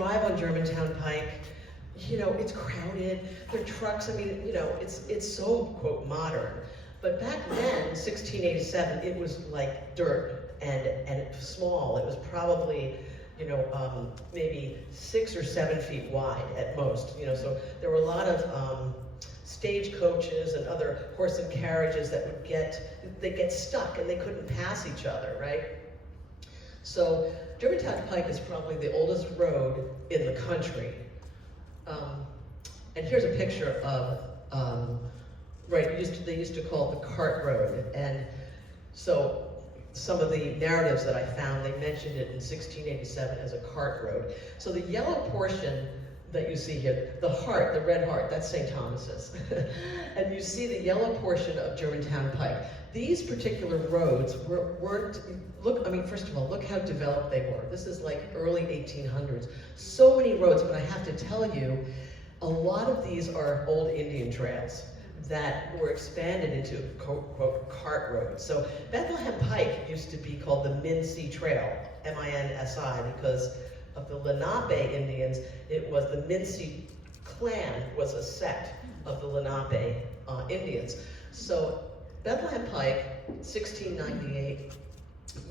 drive on Germantown Pike, you know, it's crowded, there are trucks, I mean, you know, it's so, quote, modern. But back then, 1687, it was like dirt and small. It was probably, you know, maybe 6 or 7 feet wide at most, you know, so there were a lot of stagecoaches and other horse and carriages that would get stuck and they couldn't pass each other, right? So Germantown Pike is probably the oldest road in the country. And here's a picture of, right, they used to call it the cart road. And so some of the narratives that I found, they mentioned it in 1687 as a cart road. So the yellow portion that you see here, the heart, the red heart, that's St. Thomas's. And you see the yellow portion of Germantown Pike. These particular roads weren't, look, I mean, first of all, look how developed they were. This is like early 1800s. So many roads, but I have to tell you, a lot of these are old Indian trails that were expanded into, quote, cart roads. So Bethlehem Pike used to be called the Minsi Trail, M-I-N-S-I, because of the Lenape Indians. It was the Minsi clan was a sect of the Lenape Indians. So Bethlehem Pike, 1698,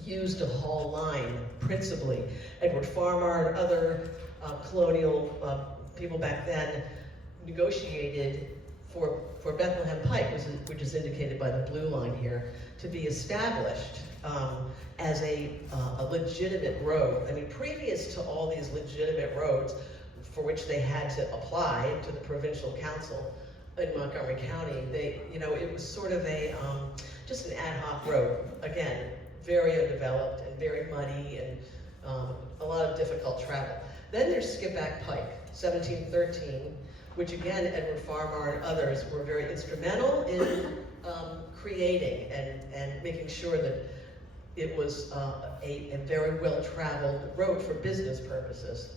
used a haul line principally. Edward Farmer and other colonial people back then negotiated for Bethlehem Pike, which is indicated by the blue line here, to be established as a legitimate road. I mean, previous to all these legitimate roads for which they had to apply to the provincial council in Montgomery County, it was sort of just an ad hoc road. Again, very undeveloped and very muddy and a lot of difficult travel. Then there's Skipback Pike, 1713, which again, Edward Farmer and others were very instrumental in creating and making sure that it was a very well-traveled road for business purposes.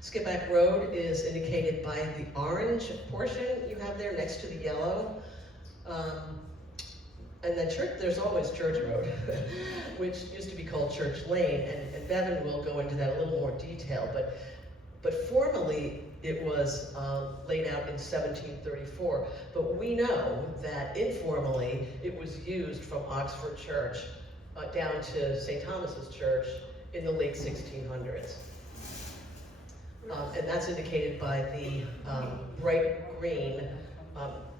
Skipback Road is indicated by the orange portion you have there next to the yellow. And then there's always Church Road, which used to be called Church Lane, and Bevan will go into that a little more detail, but formally it was laid out in 1734. But we know that informally it was used from Oxford Church down to St. Thomas's Church in the late 1600s. And that's indicated by the bright green,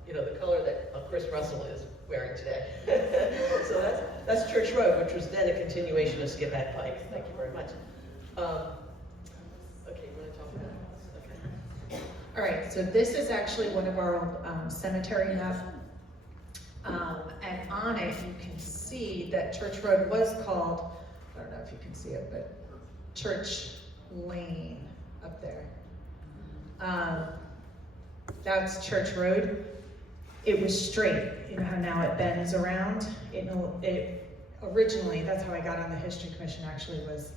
the color that Chris Russell is wearing today. So that's Church Road, which was then a continuation of Skipback Pike. Thank you very much. Okay, you want to talk about this? Okay. All right, so this is actually one of our old cemetery nuff. And on it, you can see that Church Road was called, I don't know if you can see it, but Church Lane up there. That's Church Road. It was straight. You know how now it bends around? It originally, that's how I got on the History Commission actually, was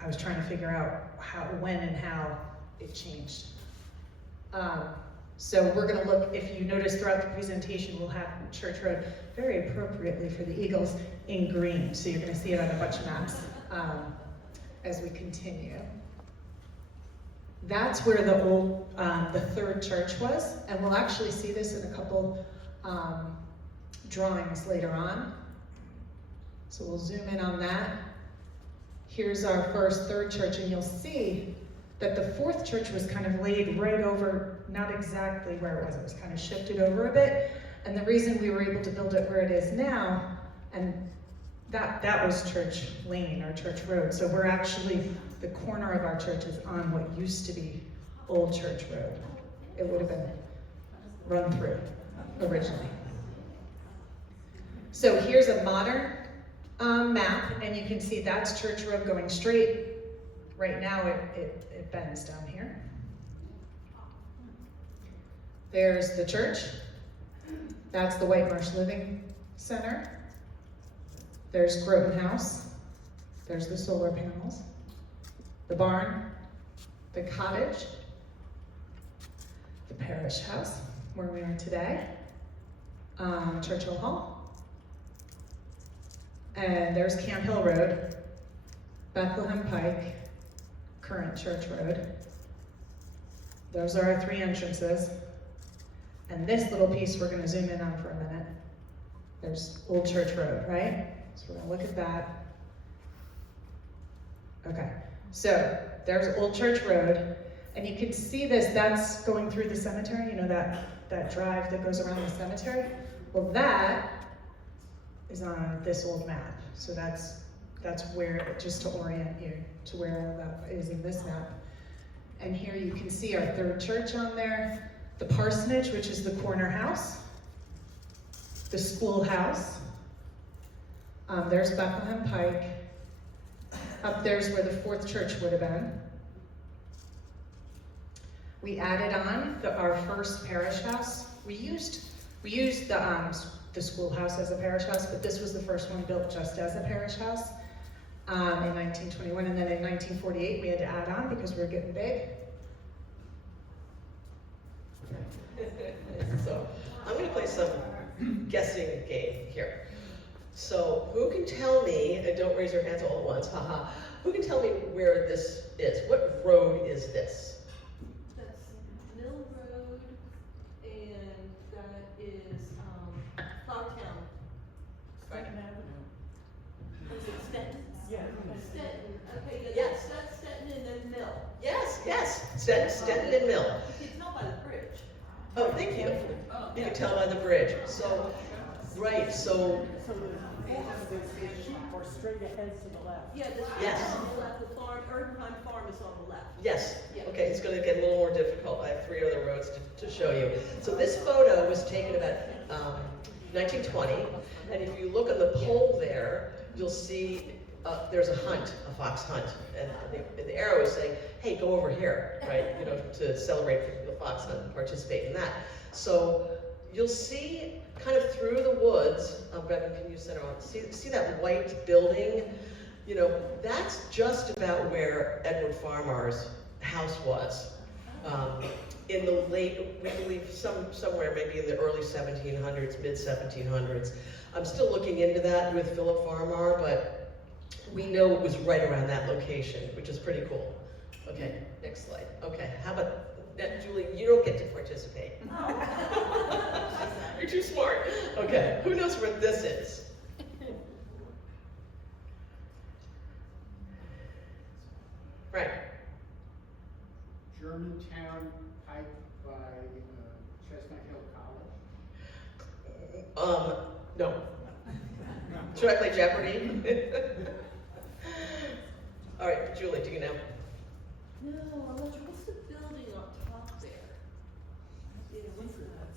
I was trying to figure out when and how it changed. So we're gonna look, if you notice throughout the presentation, we'll have Church Road very appropriately for the Eagles in green. So you're gonna see it on a bunch of maps as we continue. That's where the old, the third church was, and we'll actually see this in a couple drawings later on. So we'll zoom in on that. Here's our first third church, and you'll see that the fourth church was kind of laid right over, not exactly where it was kind of shifted over a bit. And the reason we were able to build it where it is now, and that was Church Lane or Church Road. So we're actually, the corner of our church is on what used to be Old Church Road. It would have been run through originally. So here's a modern map, and you can see that's Church Road going straight. Right now it bends down here. There's the church. That's the Whitemarsh Living Center. There's Groton House. There's the solar panels. The barn. The cottage. The parish house, where we are today. Churchill Hall. And there's Camp Hill Road. Bethlehem Pike. current Church Road. Those are our 3 entrances. And this little piece we're gonna zoom in on for a minute. There's Old Church Road, right? So we're gonna look at that. Okay, so there's Old Church Road, and you can see this, that's going through the cemetery, you know, that drive that goes around the cemetery? Well, that is on this old map. So that's where, just to orient you to where all that is in this map. And here you can see our 3rd church on there, the parsonage, which is the corner house, the schoolhouse. There's Bethlehem Pike. Up there's where the 4th church would have been. We added on our first parish house. We used the schoolhouse as a parish house, but this was the first one built just as a parish house in 1921, and then in 1948 we had to add on because we were getting big. So I'm going to play some guessing game here. So who can tell me, and don't raise your hands all at once, haha, who can tell me where this is? What road is this? That's Mill Road, and that is Flowertown. Right. Is it Stetton? Yeah. Stetton, okay, yeah, Yes. that's Stetton and then Mill. Yes. Stetton and Mill. You can tell by the bridge. Oh, thank you. You can tell by the bridge. So, right, so, So the sheep are straight ahead to the left. Yeah, the Yes. street is on the left, the farm, Erdenheim Farm is on the left. yes. Yeah. Okay, it's going to get a little more difficult. I have 3 other roads to show you. So this photo was taken about 1920, and if you look on the pole there, you'll see there's a hunt, a fox hunt, and the arrow is saying, hey, go over here, right, you know, to celebrate the fox hunt and participate in that. So you'll see kind of through the woods, Bevan, can you center on, see that white building? You know, that's just about where Edward Farmar's house was. In the late, we believe somewhere maybe in the early 1700s, mid 1700s. I'm still looking into that with Philip Farmar, but we know it was right around that location, which is pretty cool. Okay, next slide. Okay, how about that, Julie? You don't get to participate. You're too smart. Okay, who knows where this is? Right. Germantown Pike by Chestnut Hill College. No. Should I play Jeopardy? All right, Julie, do you know? No, I'm not sure, what's the building on top there? Yeah, what's that?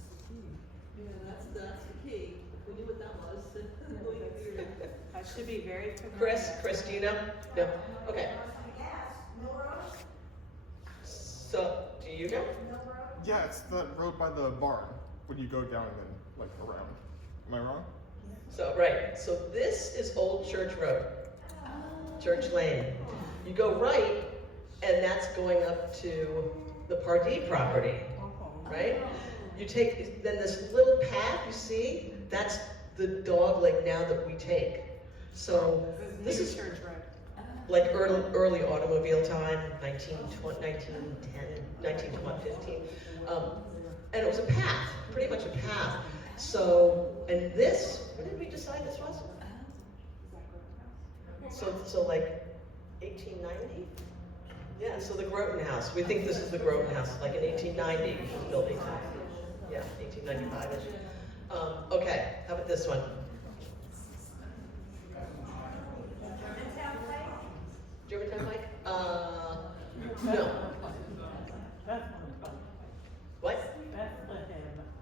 Yeah, that's the key. If we knew what that was, That should be very familiar. Chris, do you know? No? Okay. So, do you know? Yeah, it's the road by the barn when you go down and then like around. Am I wrong? So, right, so this is Old Church Road, Church Lane. You go right, and that's going up to the Pardee property, right? You take, then this little path you see, that's the dog leg now that we take. So, this is Church Road. like early automobile time, 1910, 1915. And it was a path, pretty much a path. So, and this, what did we decide this was? So like 1890? Yeah, so the Groton House. We think this is the Groton House, like in 1890, it was built 1890. Yeah, 1895-ish. Okay, how about this one? Germantown Pike? No. What? Bethlehem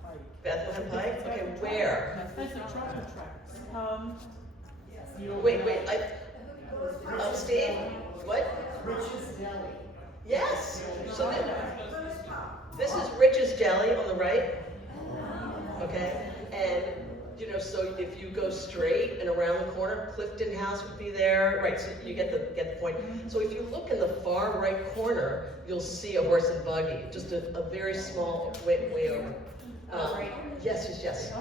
Pike. Bethlehem Pike? Okay, where? That's the trucker tracks. Wait, Steve? What? Rich's Deli. Yes. So this is Rich's Deli on the right. Okay, and you know, so if you go straight and around the corner, Clifton House would be there. Right. So you get the point. So if you look in the far right corner, you'll see a horse and buggy, just a very small way over. Yes.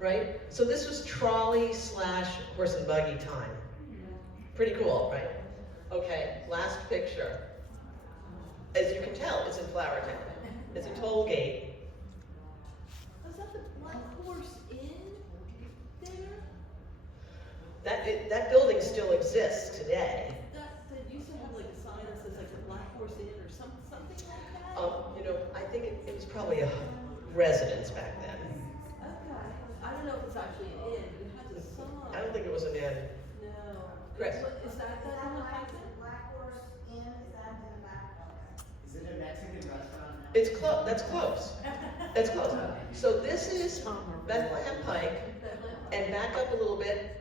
Right? So this was trolley / horse and buggy time. Pretty cool, right? Okay, last picture. As you can tell, it's in Flowertown. It's a toll gate. Is that the Black Horse Inn there? That building still exists today. That used to have like a sign that says like the Black Horse Inn or something like that? You know, I think it was probably a residence back then. Okay. I don't know if it's actually an inn, but it has a sign. I don't think it was an inn. No. Chris. Is that on the Hudson? Black Horse Inn, is that in the back? Is it a Mexican restaurant now? It's close. That's close. That's close. So this is Bethlehem Pike, and back up a little bit,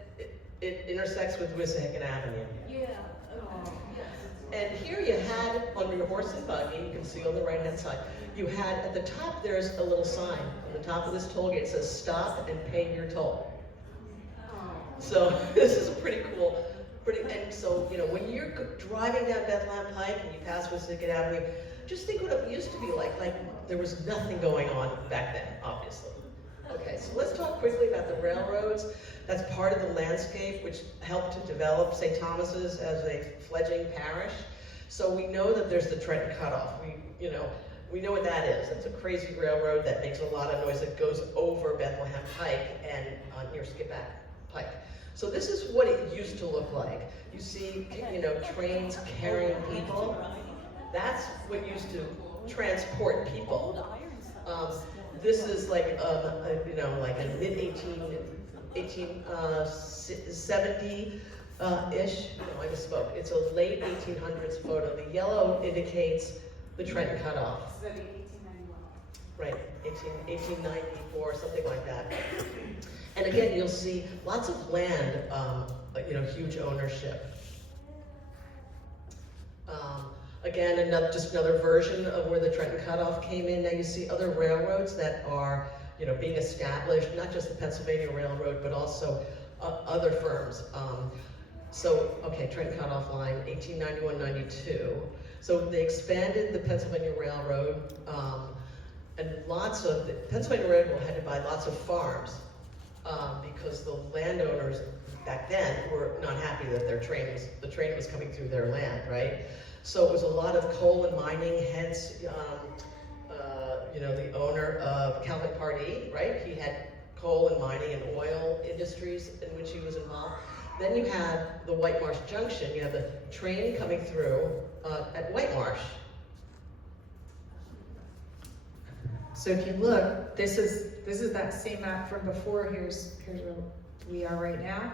it intersects with Wissahickon Avenue. Yeah, okay, yes. And here you had, on your horse and buggy, you can see on the right-hand side, you had, at the top, there's a little sign. On the top of this toll gate, it says, "Stop and pay your toll." So this is a pretty cool, and so, you know, when you're driving down Bethlehem Pike and you pass Wissahickon Avenue, just think what it used to be like. Like, there was nothing going on back then, obviously. Okay, so let's talk quickly about the railroads. That's part of the landscape which helped to develop St. Thomas's as a fledgling parish. So we know that there's the Trenton Cutoff. We know what that is. It's a crazy railroad that makes a lot of noise that goes over Bethlehem Pike and near Skippack Pike. So this is what it used to look like. You see, you know, trains carrying people. That's what used to transport people. This is like, you know, like a mid-1870-ish. No, I misspoke. It's a late 1800s photo. The yellow indicates the Trenton Cutoff. Is that 1891? Right, 1894, something like that. And again, you'll see lots of land, you know, huge ownership. Again, just another version of where the Trenton Cutoff came in. Now you see other railroads that are, you know, being established, not just the Pennsylvania Railroad, but also other firms. Okay, Trenton Cutoff line, 1891-92. So they expanded the Pennsylvania Railroad, and the Pennsylvania Railroad had to buy lots of farms because the landowners back then were not happy that the train was coming through their land, right? So it was a lot of coal and mining, hence, you know, the owner of Calvin Pardee, right? He had coal and mining and oil industries in which he was involved. Then you had the Whitemarsh Junction. You have the train coming through at Whitemarsh. So if you look, this is that same map from before. Here's where we are right now.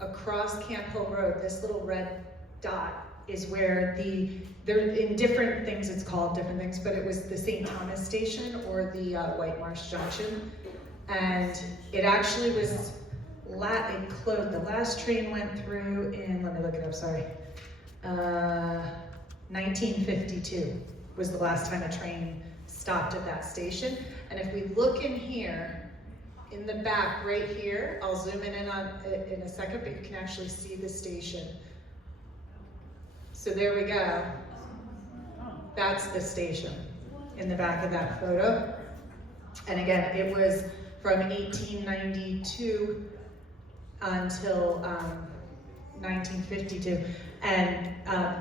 Across Camp Hill Road, this little red dot is where they're in different things, it's called different things, but it was the St. Thomas station or the Whitemarsh Junction. And it actually was, it closed, the last train went through in, let me look it up, sorry. 1952 was the last time a train stopped at that station. And if we look in here, in the back right here, I'll zoom in on it in a second, but you can actually see the station. So there we go. That's the station in the back of that photo. And again, it was from 1892 until 1952. And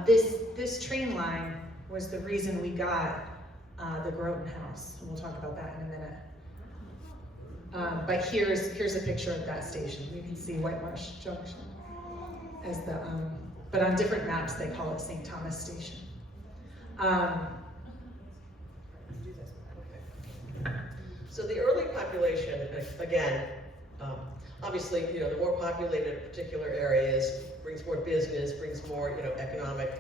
this train line was the reason we got the Groton House. And we'll talk about that in a minute. But here's a picture of that station. You can see Whitemarsh Junction as the, but on different maps they call it St. Thomas Station. So the early population, again, obviously, you know, the more populated a particular area is, brings more business, brings more, you know, economic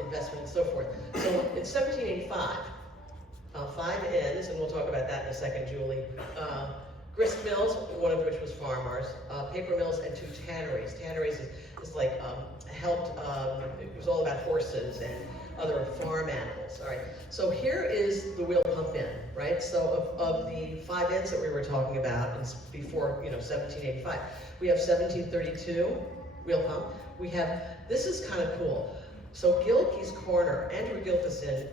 investment and so forth. So in 1785, 5 inns, and we'll talk about that in a second, Julie. Grist mills, one of which was farmers, paper mills, and 2 tanneries. Tanneries is like helped. It was all about horses and other farm animals. All right. So here is the wheel pump inn, right? So of the 5 inns that we were talking about before, you know, 1785, we have 1732 wheel pump. We have, this is kind of cool. So Gilkey's Corner, Andrew Gilkison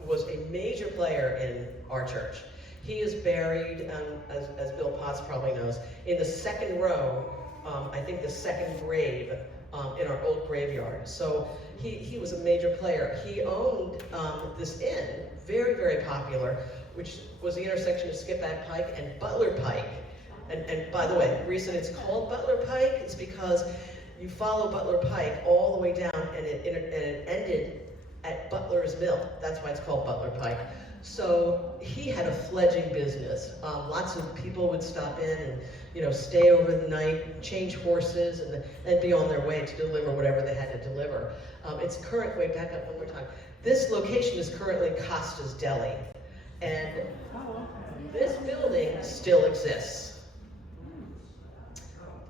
was a major player in our church. He is buried, as Bill Potts probably knows, in the second row, I think the second grave in our old graveyard. So he was a major player. He owned this inn, very, very popular, which was the intersection of Skipback Pike and Butler Pike. And by the way, the reason it's called Butler Pike is because you follow Butler Pike all the way down, and it ended at Butler's Mill. That's why it's called Butler Pike. So he had a fledgling business. Lots of people would stop in and stay over the night, change horses, and then be on their way to deliver whatever they had to deliver. It's current. Wait, back up one more time. This location is currently Costa's Deli, and this building still exists.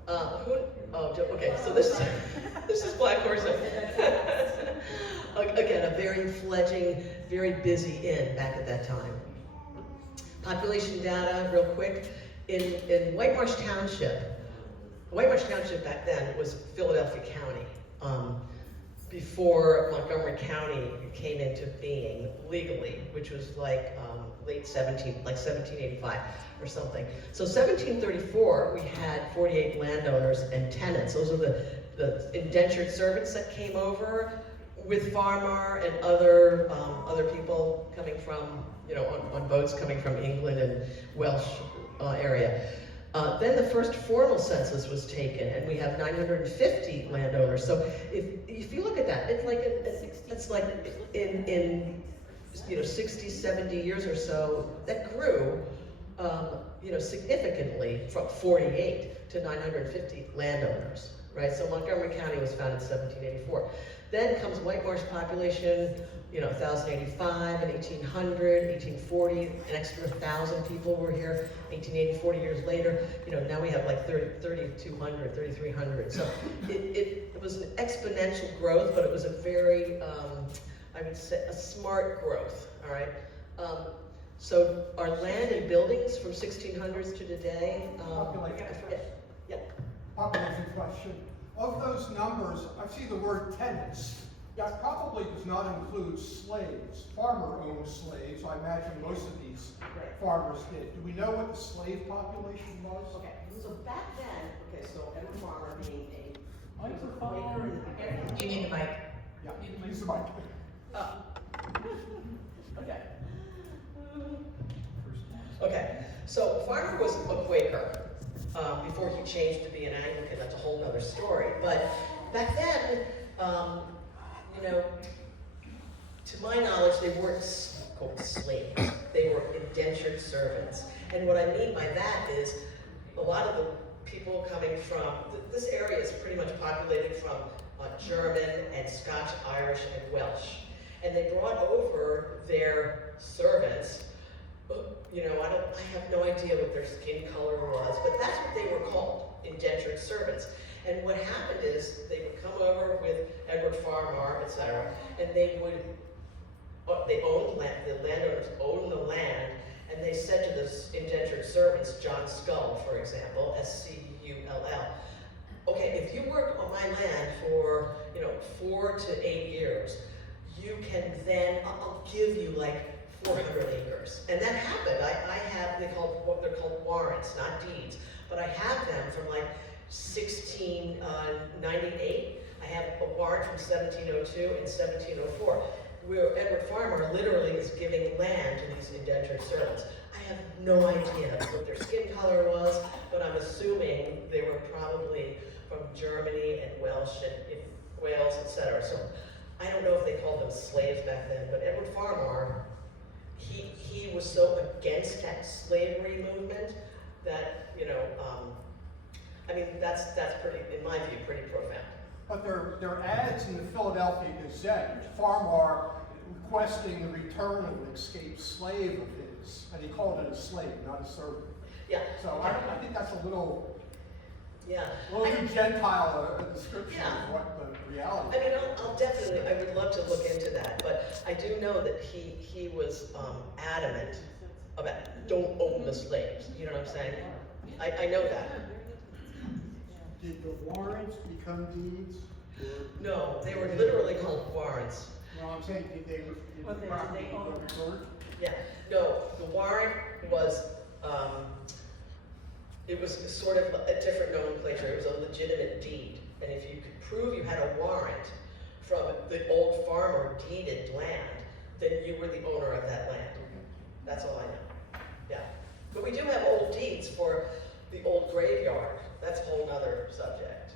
Okay, so this is Black Horse Inn. Again, a very fledgling, very busy inn back at that time. Population data, real quick. In Whitemarsh Township back then was Philadelphia County, before Montgomery County came into being legally, which was like late 1785 or something. So 1734, we had 48 landowners and tenants. Those are the indentured servants that came over with Farmer and other people coming from, on boats coming from England and Welsh area. Then the first formal census was taken, and we have 950 landowners. So if you look at that, it's like in 60, 70 years or so, that grew significantly from 48 to 950 landowners, right? So Montgomery County was founded in 1784. Then comes Whitemarsh population, 1,085 in 1800, 1840, an extra 1,000 people were here, 1880, 40 years later. Now we have like 3,200, 3,300. So it was an exponential growth, but it was a very, I would say, a smart growth, all right? So our land and buildings from 1600s to today. Yeah. Population question. Of those numbers, I see the word tenants. That probably does not include slaves. Farmer-owned slaves. I imagine most of these farmers did. Do we know what the slave population was? Okay, so back then, so Edward Farmer being a Microphone. You need the mic. Yeah, use the mic. Okay. Okay, so Farmer was a Quaker before he changed to be an Anglican. That's a whole other story. But back then, to my knowledge, they weren't called slaves. They were indentured servants. And what I mean by that is a lot of the people coming from, this area is pretty much populated from German and Scotch, Irish, and Welsh. And they brought over their servants. I have no idea what their skin color was, but that's what they were called, indentured servants. And what happened is they would come over with Edward Farmer, etc., and they owned land, the landowners owned the land, and they said to the indentured servants, John Scull, for example, S-C-U-L-L, okay, if you work on my land for 4 to 8 years, you can then, I'll give you like 400 acres. And that happened. I have, they're called warrants, not deeds, but I have them from like 1698. I have a warrant from 1702 and 1704, where Edward Farmer literally is giving land to these indentured servants. I have no idea what their skin color was, but I'm assuming they were probably from Germany and Welsh and Wales, etc. So I don't know if they called them slaves back then, but Edward Farmer, he was so against that slavery movement that, that's pretty, in my view, pretty profound. But there are ads in the Philadelphia Gazette, Farmer requesting the return of an escaped slave of his, and he called it a slave, not a servant. Yeah. So I think that's a little too Gentile a description of what the reality is. I'll definitely, I would love to look into that, but I do know that he was adamant about don't own the slaves. You know what I'm saying? I know that. Did the warrants become deeds? No, they were literally called warrants. No, I'm saying, did the property go record? Yeah, no, the warrant was, it was sort of a different nomenclature. It was a legitimate deed. And if you could prove you had a warrant from the old farmer deeded land, then you were the owner of that land. That's all I know. Yeah. But we do have old deeds for the old graveyard. That's a whole nother subject.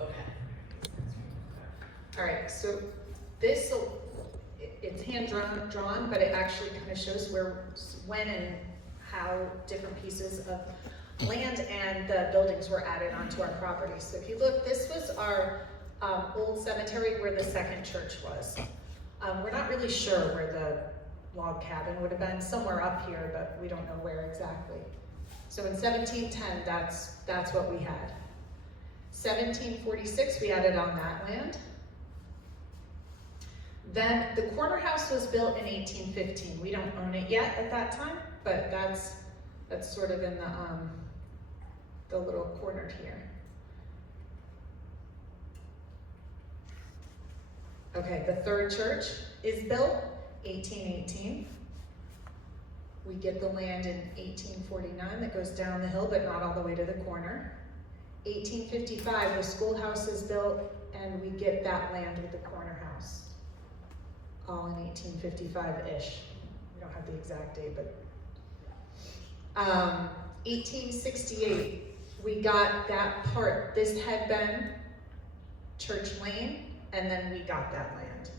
Okay. All right, so this, it's hand drawn, but it actually kind of shows when and how different pieces of land and the buildings were added onto our property. So if you look, this was our old cemetery where the second church was. We're not really sure where the log cabin would have been, somewhere up here, but we don't know where exactly. So in 1710, that's what we had. 1746, we added on that land. Then the corner house was built in 1815. We don't own it yet at that time, but that's sort of in the little corner here. Okay, the third church is built 1818. We get the land in 1849 that goes down the hill, but not all the way to the corner. 1855, the schoolhouse is built, and we get that land with the corner house. All in 1855-ish. We don't have the exact date, but 1868, we got that part. This had been Church Lane, and then we got that land.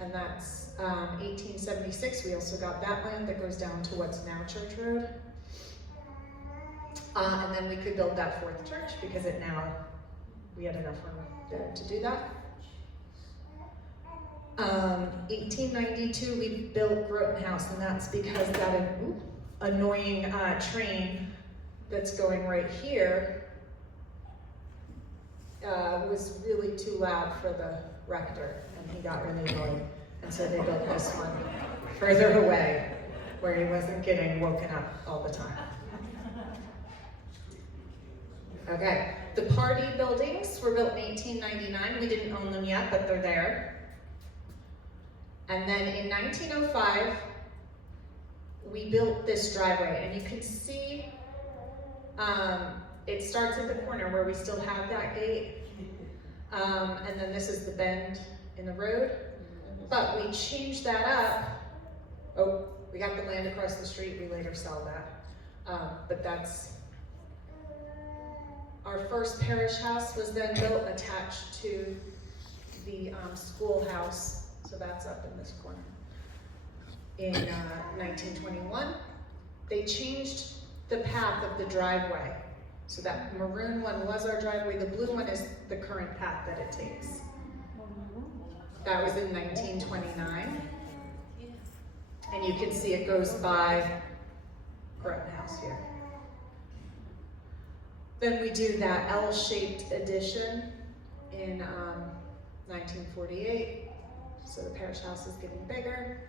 And that's 1876, we also got that land that goes down to what's now Church Road. And then we could build that fourth church because we had enough room there to do that. 1892, we built Groton House, and that's because that annoying train that's going right here was really too loud for the rector, and he got really annoyed. And so they built this one further away where he wasn't getting woken up all the time. Okay, the party buildings were built in 1899. We didn't own them yet, but they're there. And then in 1905, we built this driveway, and you can see it starts at the corner where we still have that gate. And then this is the bend in the road. But we changed that up. Oh, we got the land across the street. We later sell that. But that's our first parish house was then built attached to the schoolhouse. So that's up in this corner. In 1921, they changed the path of the driveway. So that maroon one was our driveway. The blue one is the current path that it takes. That was in 1929. And you can see it goes by Groton House here. Then we do that L-shaped addition in 1948. So the parish house is getting bigger.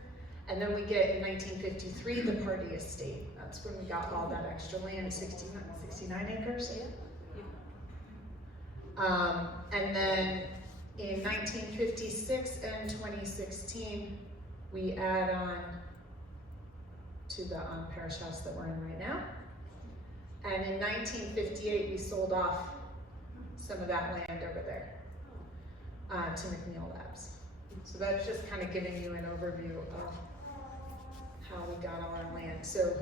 And then we get in 1953 the party estate. That's when we got all that extra land, 69 acres. And then in 1956 and 2016, we add on to the parish house that we're in right now. And in 1958, we sold off some of that land over there to McNeil Labs. So that's just kind of giving you an overview of how we got all our land. So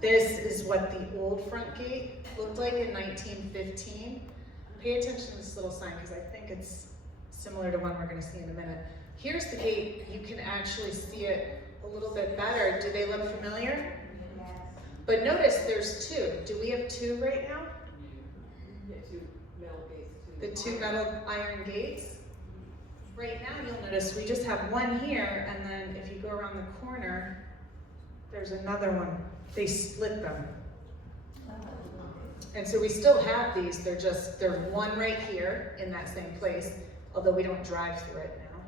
this is what the old front gate looked like in 1915. Pay attention to this little sign because I think it's similar to one we're going to see in a minute. Here's the gate. You can actually see it a little bit better. Do they look familiar? Yes. But notice there's two. Do we have two right now? Yeah, two metal gates. The two metal iron gates? Right now you'll notice we just have one here, and then if you go around the corner, there's another one. They split them. And so we still have these, they're one right here in that same place, although we don't drive through it now.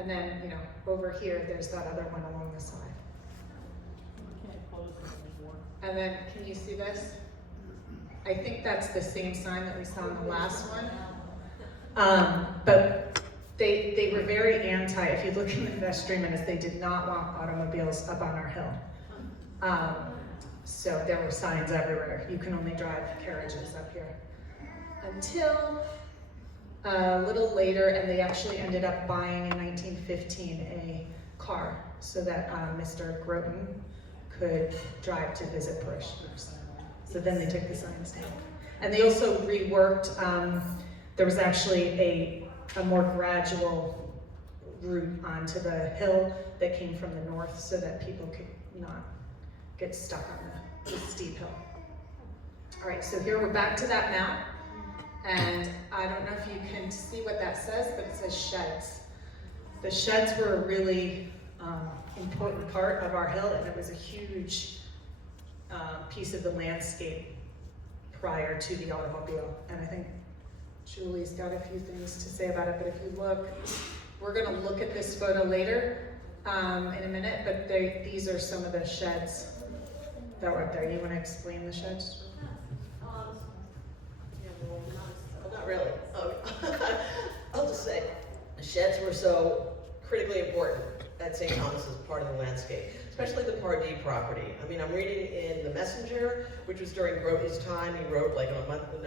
And then, over here, there's that other one along the side. And then, can you see this? I think that's the same sign that we saw in the last one. But they were very anti, if you look in the vestry minutes, they did not want automobiles up on our hill. So there were signs everywhere. You can only drive carriages up here. Until a little later, and they actually ended up buying in 1915 a car so that Mr. Groton could drive to visit parishioners. So then they took the signs down. And they also reworked, there was actually a more gradual route onto the hill that came from the north so that people could not get stuck on the steep hill. All right, so here we're back to that map. And I don't know if you can see what that says, but it says sheds. The sheds were a really important part of our hill, and it was a huge piece of the landscape prior to the automobile. And I think Julie's got a few things to say about it, but if you look, we're gonna look at this photo later in a minute, but these are some of the sheds that were up there. You wanna explain the sheds? Not really. I'll just say, the sheds were so critically important at St. Thomas as part of the landscape, especially the Pardee property. I mean, I'm reading in The Messenger, which was during Groton's time. He wrote like on a monthly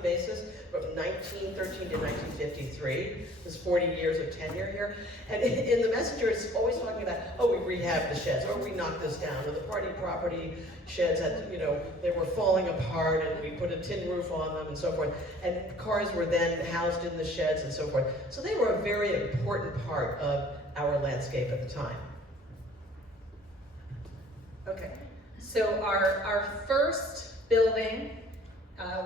basis, from 1913 to 1953. There's 40 years of tenure here. And in The Messenger, it's always talking about, oh, we rehabbed the sheds, or we knocked this down, or the Pardee property sheds had, they were falling apart, and we put a tin roof on them, and so forth. And cars were then housed in the sheds, and so forth. So they were a very important part of our landscape at the time. Okay, so our first building,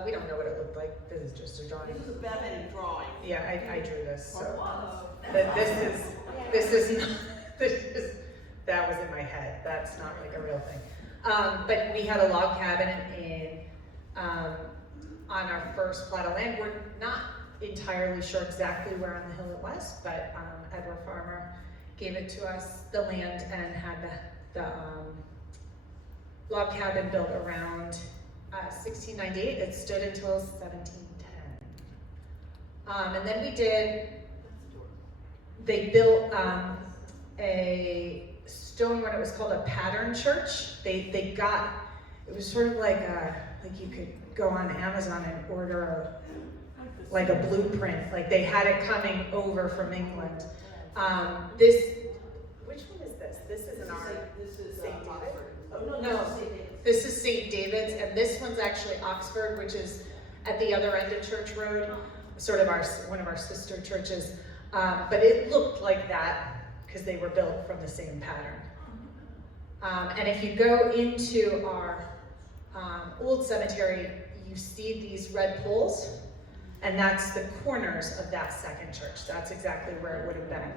we don't know what it looked like. This is just a drawing. This is a bad drawing. Yeah, I drew this. So. Uh-oh. But that was in my head. That's not like a real thing. But we had a log cabin on our first plot of land. We're not entirely sure exactly where on the hill it was, but Edward Farmer gave it to us, the land, and had the log cabin built around 1698. It stood until 1710. And then they built a stone, when it was called a pattern church. It was sort of like you could go on Amazon and order like a blueprint. Like they had it coming over from England. Which one is this? This isn't our St. David? No, this is St. David's, and this one's actually Oxford, which is at the other end of Church Road, sort of one of our sister churches. But it looked like that because they were built from the same pattern. And if you go into our old cemetery, you see these red poles, and that's the corners of that second church. That's exactly where it would have been.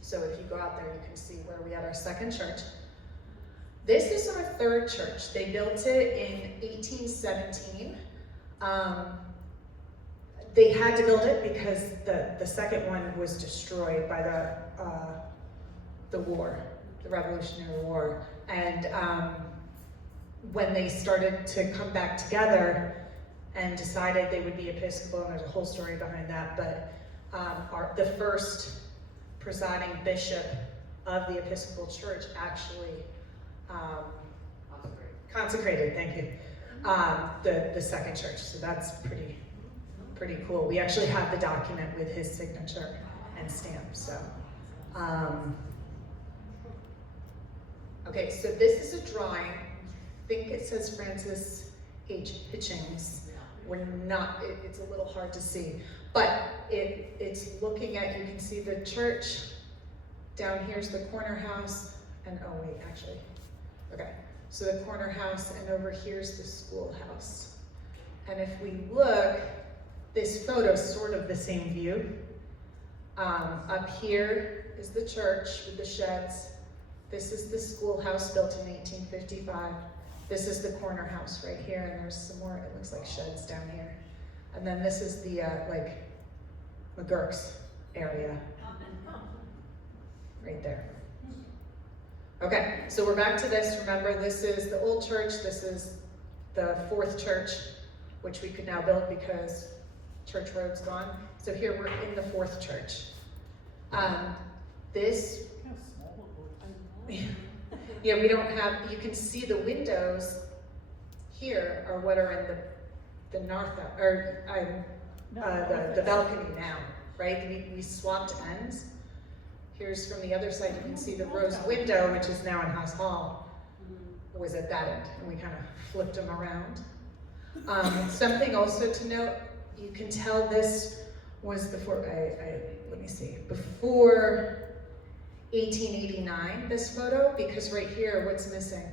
So if you go out there, you can see where we had our second church. This is our third church. They built it in 1817. They had to build it because the second one was destroyed by the war, the Revolutionary War. And when they started to come back together and decided they would be Episcopal, and there's a whole story behind that, but the first presiding bishop of the Episcopal Church actually consecrated, thank you, the second church. So that's pretty cool. We actually have the document with his signature and stamp. So, okay, so this is a drawing. I think it says Francis H. Hitchings. We're not, it's a little hard to see, but it's looking at, you can see the church. Down here's the corner house, and oh wait, actually, okay. So the corner house, and over here's the schoolhouse. And if we look, this photo is sort of the same view. Up here is the church with the sheds. This is the schoolhouse built in 1855. This is the corner house right here, and there's some more, it looks like sheds down here. And then this is the McGurk's area, right there. Okay, so we're back to this. Remember, this is the old church. This is the fourth church, which we could now build because Church Road's gone. So here we're in the fourth Yeah, we don't have, you can see the windows here are what are in the north, or the balcony now, right? We swapped ends. Here's from the other side, you can see the rose window, which is now in House Hall, was at that end, and we kind of flipped them around. Something also to note, you can tell this was before, let me see, before 1889, this photo, because right here, what's missing?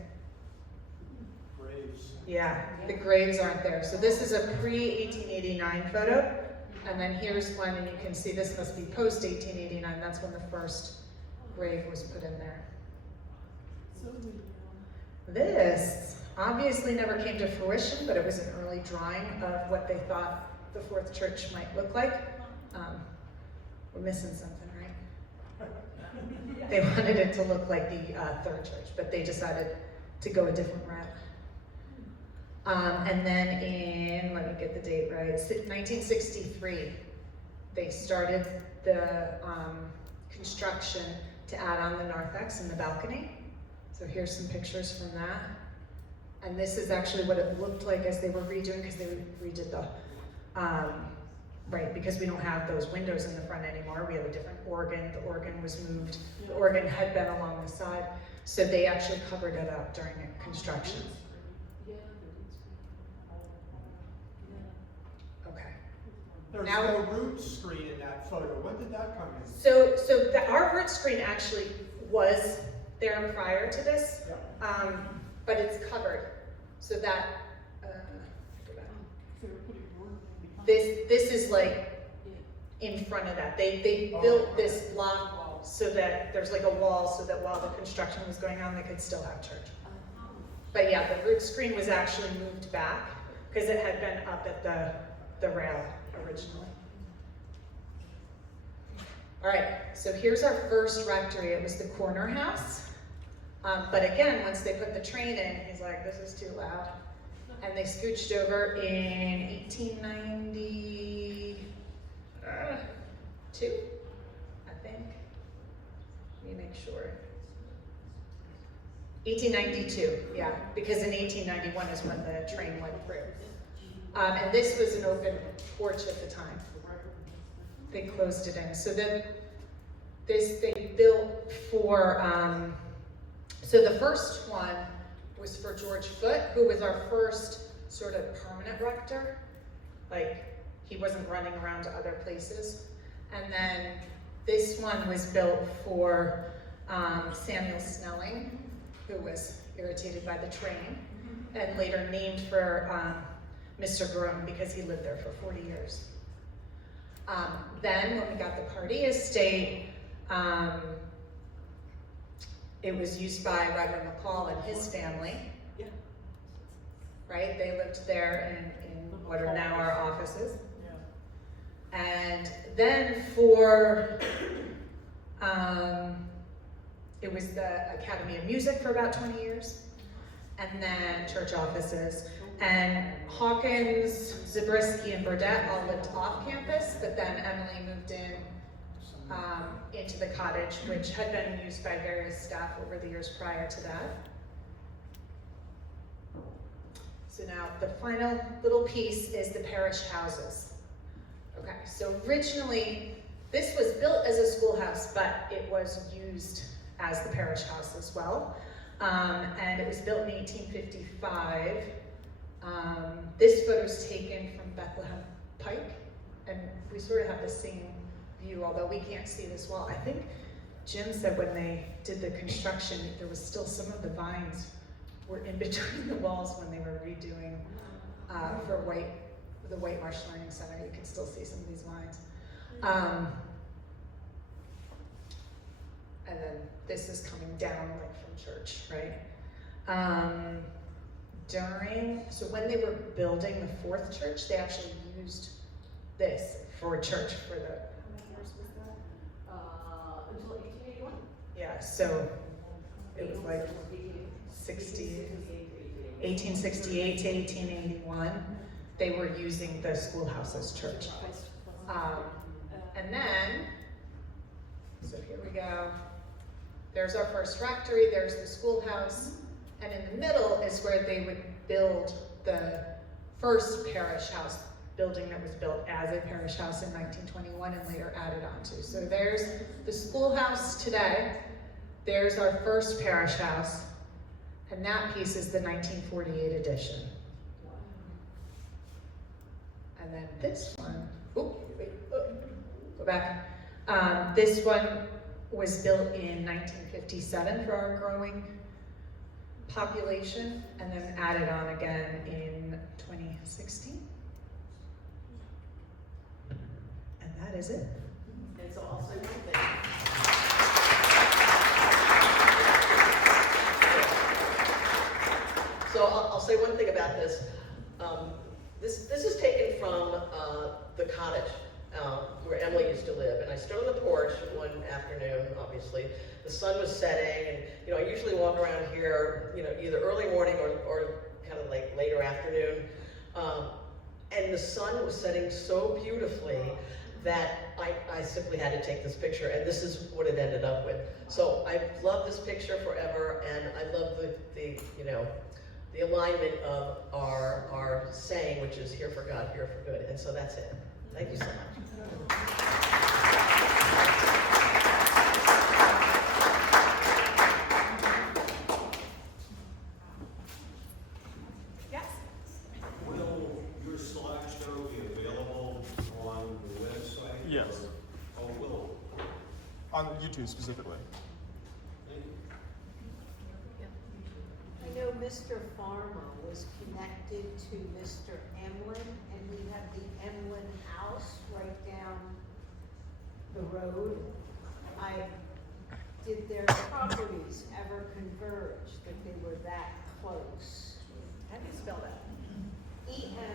Graves. Yeah, the graves aren't there. So this is a pre-1889 photo, and then here's one, and you can see this must be post-1889. That's when the first grave was put in there. This obviously never came to fruition, but it was an early drawing of what they thought the fourth church might look like. We're missing something, right? They wanted it to look like the third church, but they decided to go a different route. And then in, let me get the date right, 1963, they started the construction to add on the narthex and the balcony. So here's some pictures from that. And this is actually what it looked like as they were redoing, because they redid the, right, because we don't have those windows in the front anymore. We have a different organ. The organ was moved. The organ had been along the side. So they actually covered it up during construction. Okay. There's Now- no root screen in that photo. When did that come in? So our root screen actually was there prior to this, but it's covered. So that, this is like in front of that. They built this block so that there's like a wall so that while the construction was going on, they could still have church. But yeah, the root screen was actually moved back because it had been up at the rail originally. All right, so here's our first rectory. It was the corner house. But again, once they put the train in, he's like, this is too loud. And they scooched over in 1892, I think. Let me make sure. 1892, yeah, because in 1891 is when the train went through. And this was an open porch at the time. They closed it in. So then this they built for, so the first one was for George Foote, who was our first sort of permanent rector. Like, he wasn't running around to other places. And then this one was built for Samuel Snelling, who was irritated by the train, and later named for Mr. Groom because he lived there for 40 years. Then when we got the Pardee estate, it was used by Reverend McCall and his family. Yeah. Right? They lived there in what are now our offices. Yeah. And then for, it was the Academy of Music for about 20 years. And then church offices. And Hawkins, Zabriskie, and Burdett all lived off campus, but then Emily moved in into the cottage, which had been used by various staff over the years prior to that. So now the final little piece is the parish houses. Okay, so originally this was built as a schoolhouse, but it was used as the parish house as well. And it was built in 1855. This photo is taken from Bethlehem Pike, and we sort of have the same view, although we can't see this wall. I think Jim said when they did the construction, there was still some of the vines were in between the walls when they were redoing for the Whitemarsh Learning Center. You can still see some of these vines. And then this is coming down like from church, right? So when they were building the fourth church, they actually used this for church for the, how many years was that? Until 1881. Yeah, so it was like 1868 to 1881, they were using the schoolhouse as church. And then, so here we go. there's our first rectory, there's the schoolhouse, and in the middle is where they would build the first parish house building that was built as a parish house in 1921 and later added onto. So there's the schoolhouse today, there's our first parish house, and that piece is the 1948 addition. And then this one, go back. This one was built in 1957 for our growing population, and then added on again in 2016. And that is it. And so I'll say one thing. So I'll say one thing about this. This is taken from the cottage where Emily used to live, and I stood on the porch one afternoon. Obviously, the sun was setting, and I usually walk around here, either early morning or kind of like later afternoon, and the sun was setting so beautifully that I simply had to take this picture, and this is what it ended up with. So I've loved this picture forever, and I love the alignment of our saying, which is here for God, here for good. And so that's it. Thank you so much. Yes? Will your slideshow be available on the website? Yes. Or, oh, will it? On YouTube specifically. Thank you. I know Mr. Farmer was connected to Mr. Emlyn, and we have the Emlyn house right down the road. Did their properties ever converge, that they were that close? How do you spell that? E-M